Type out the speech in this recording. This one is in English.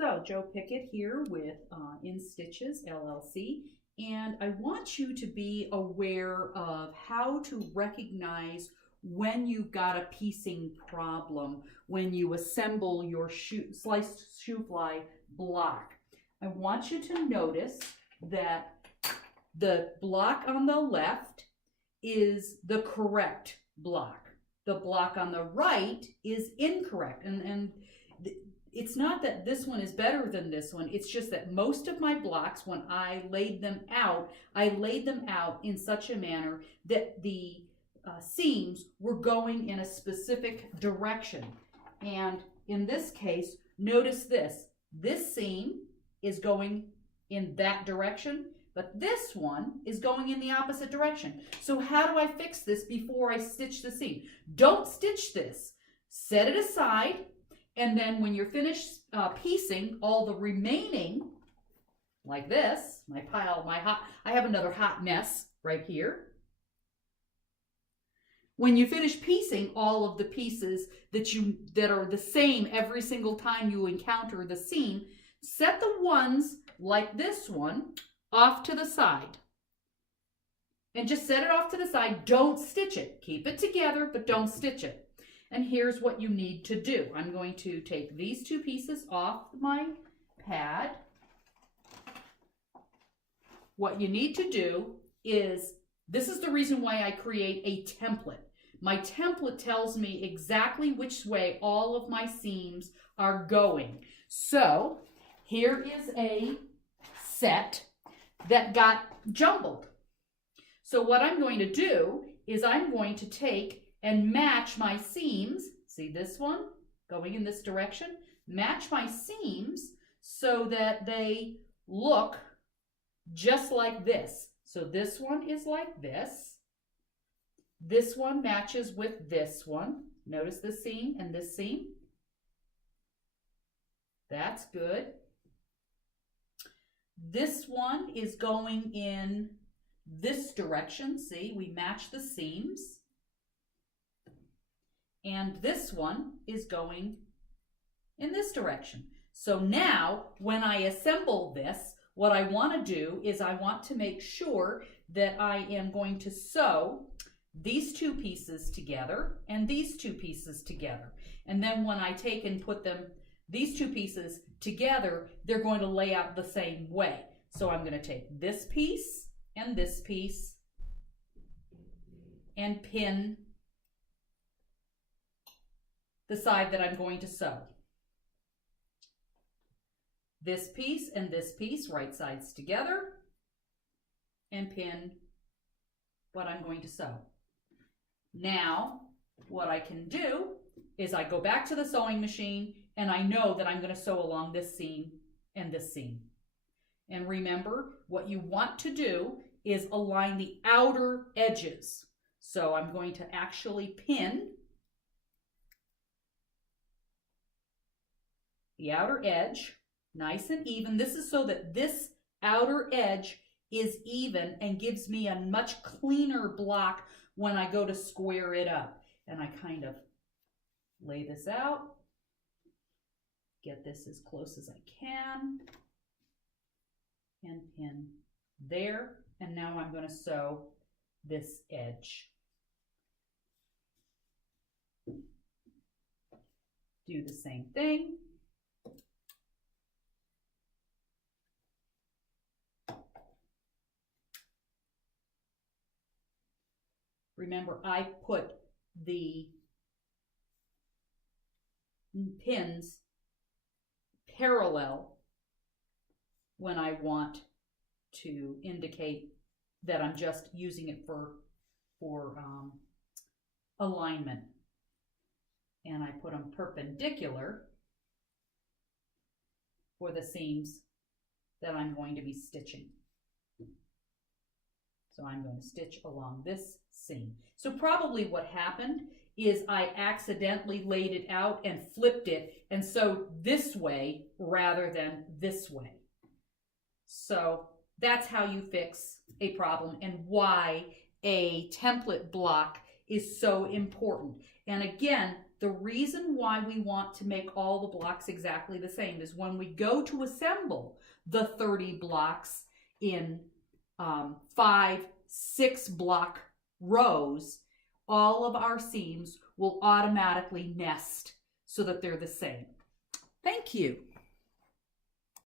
So, Jo Pickett here with inStitches LLC, and I want you to be aware of how to recognize when you've got a piecing problem when you assemble your sliced Shoo-Fly block. I want you to notice that the block on the left is the correct block. The block on the right is incorrect, and it's not that this one is better than this one. It's just that most of my blocks, when I laid them out in such a manner that the seams were going in a specific direction. And in this case, notice this. This seam is going in that direction, but this one is going in the opposite direction. So how do I fix this before I stitch the seam? Don't stitch this. Set it aside. And then when you're finished piecing all the remaining, like this, I have another hot mess right here. When you finish piecing all of the pieces that are the same every single time you encounter the seam, set the ones like this one off to the side. And just set it off to the side. Don't stitch it. Keep it together, but don't stitch it. And here's what you need to do. I'm going to take these two pieces off my pad. What you need to do is, this is the reason why I create a template. My template tells me exactly which way all of my seams are going. So here is a set that got jumbled. So what I'm going to do is I'm going to take and match my seams. See this one going in this direction? Match my seams so that they look just like this. So this one is like this. This one matches with this one. Notice this seam and this seam. That's good. This one is going in this direction. See, we match the seams. And this one is going in this direction. So now, when I assemble this, what I want to do is I want to make sure that I am going to sew these two pieces together and these two pieces together. And then when I take and put these two pieces together, they're going to lay out the same way. So I'm going to take this piece and pin the side that I'm going to sew. This piece and this piece, right sides together, and pin what I'm going to sew. Now, what I can do is I go back to the sewing machine and I know that I'm going to sew along this seam and this seam. And remember, what you want to do is align the outer edges. So I'm going to actually pin the outer edge, nice and even. This is so that this outer edge is even and gives me a much cleaner block when I go to square it up. And I kind of lay this out, get this as close as I can, and pin there. And now I'm going to sew this edge. Do the same thing. Remember, I put the pins parallel when I want to indicate that I'm just using it for alignment. And I put them perpendicular for the seams that I'm going to be stitching. So I'm going to stitch along this seam. So probably what happened is I accidentally laid it out and flipped it and sewed this way rather than this way. So that's how you fix a problem and why a template block is so important. And again, The reason why we want to make all the blocks exactly the same is when we go to assemble the 30 blocks in 5, 6 block rows, all of our seams will automatically nest so that they're the same. Thank you.